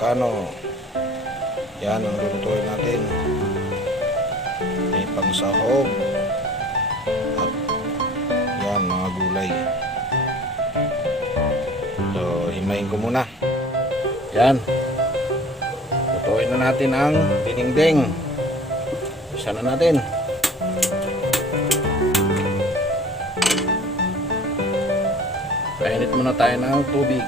Ilocano. Yan ang lulutuin natin. May pangsahog at yan mga gulay. So himayin ko muna. Yan, lutuin na natin ang dinengdeng. Isa na natin. Painit muna tayo ng tubig.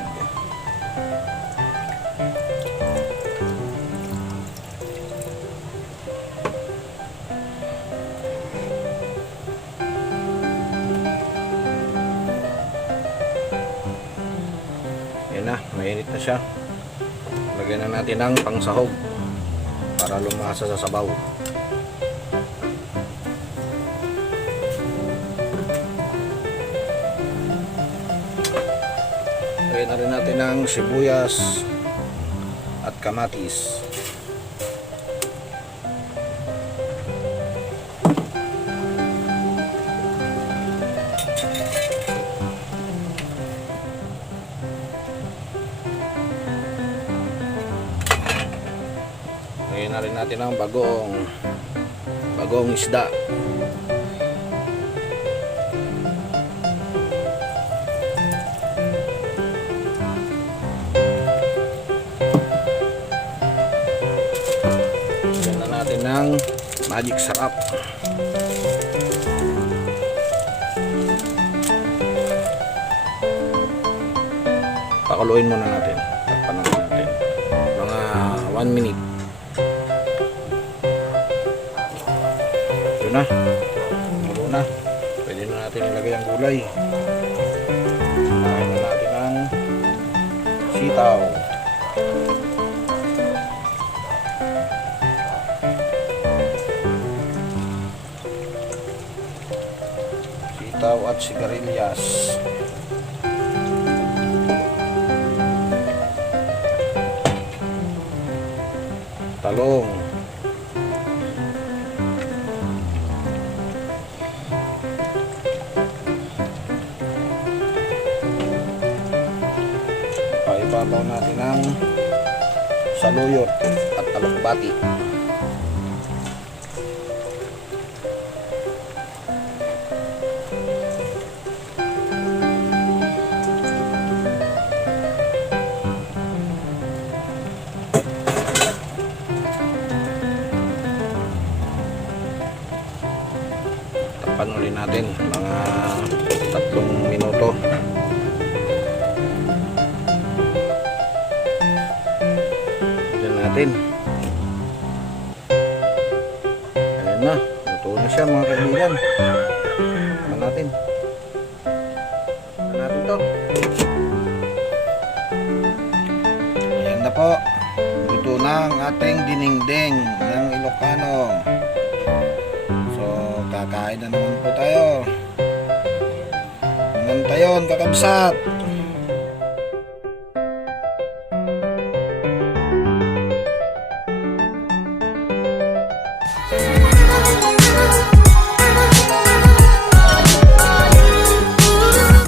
Yan na, mainit na siya. Lagyan na natin ng pangsahog para lumasa sa sabaw. Lagyan na rin natin ng sibuyas at kamatis. Lagyan na rin natin ang bagong isda. Lagyan na natin ng magic sarap. Pakuluin muna natin. Takpan natin mga 1 minute. Na, mulo na. Pwede na natin ilagay ang gulay. Lagyan na natin ang sitaw. Sitaw at sigarilyas. Talong. Ibabaw natin ang saluyot at talukbati. Takpan ulit natin mga 3 minuto. Natin. Ayan na, luto na siya mga kaibigan. Tignan natin. Tignan natin to. Ayan na po. Luto na ang ating dinengdeng ng Ilocano. So, kakain na naman po tayo. Naman tayo, kakabsat.